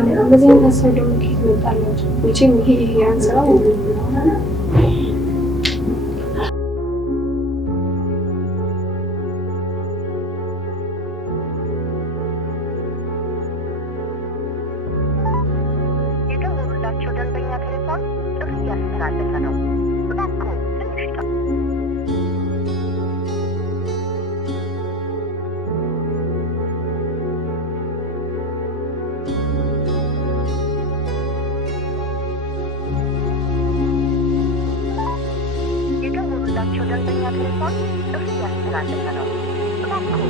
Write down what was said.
እንደዚህ አይነት ሀሳብ ደግሞ ከየት መጣላችሁ? መቼም ይሄ ያንሳው የደወሉላቸው ደንበኛ ቴሌፎን ጥሪ እያስተላለፈ ነው። እባክዎ ትንሽ የደወሉላቸው ደንበኛ ቴሌፎን ጥሪ እያስተላለፈ ነው። እባክዎ